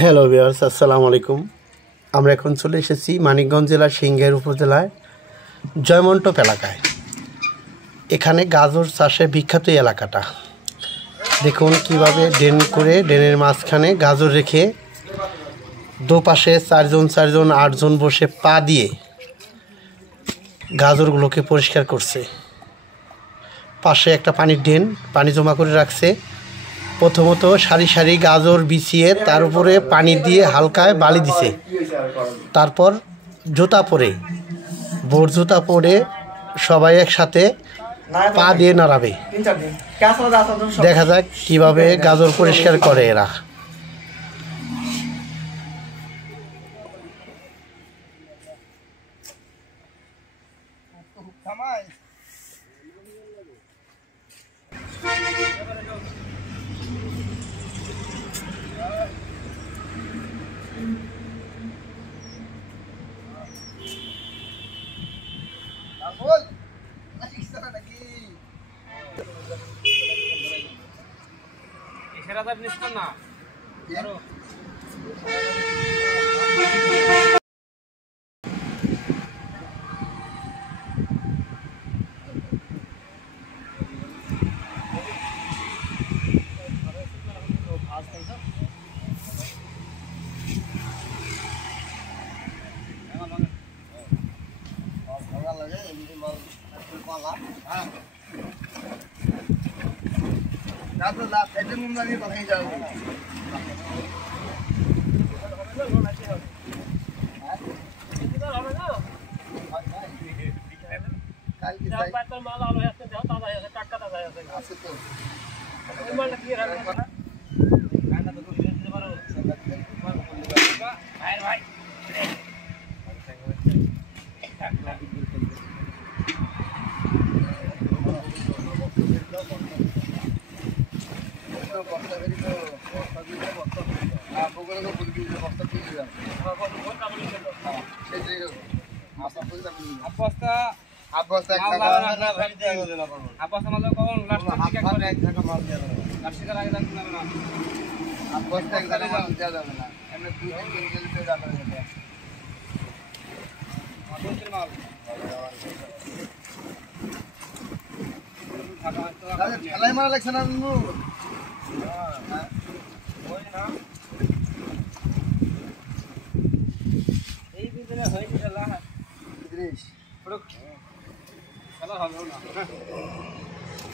Hello viewers, আসসালামু আলাইকুম। আমরা এখন চলে এসেছি মানিকগঞ্জ জেলার সিংহের উপজেলায় জয়মন্টপ এলাকায়। এখানে গাজর চাষে বিখ্যাত এলাকাটা। দেখুন কিভাবে ড্রেন করে ড্রেনের মাঝখানে গাজর রেখে দুপাশে চারজন 8জন বসে পা দিয়ে গাজরগুলোকে পরিষ্কার করছে। পাশে একটা পানির ড্রেন, পানি জমা করে রাখছে। প্রথমত সারি সারি গাজর বিছিয়ে তার উপরে পানি দিয়ে হালকায় বালি দিছে। তারপর জুতা পরে বোট জুতা পরে সবাই একসাথে পা দিয়ে নাড়াবে। দেখা যাক কিভাবে গাজর পরিষ্কার করে এরা।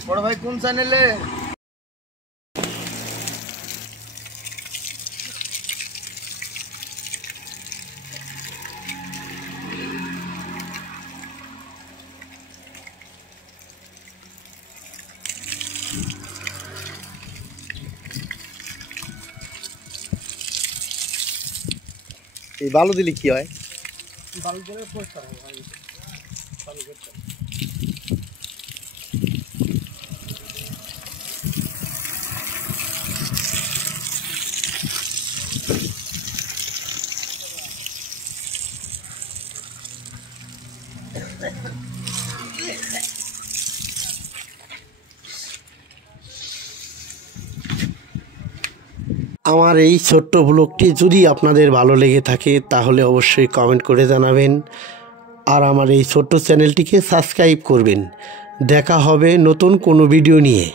বড় ভাই কোন চ্যানেলে? এই বালু দিলে কি হয়? বালু দিলে পরিষ্কার হয় ভাই। বালু করতে আমার এই ছোট্ট ব্লগটি যদি আপনাদের ভালো লেগে থাকে তাহলে অবশ্যই কমেন্ট করে জানাবেন, আর আমার এই ছোট্ট চ্যানেলটিকে সাবস্ক্রাইব করবেন। দেখা হবে নতুন কোনো ভিডিও নিয়ে।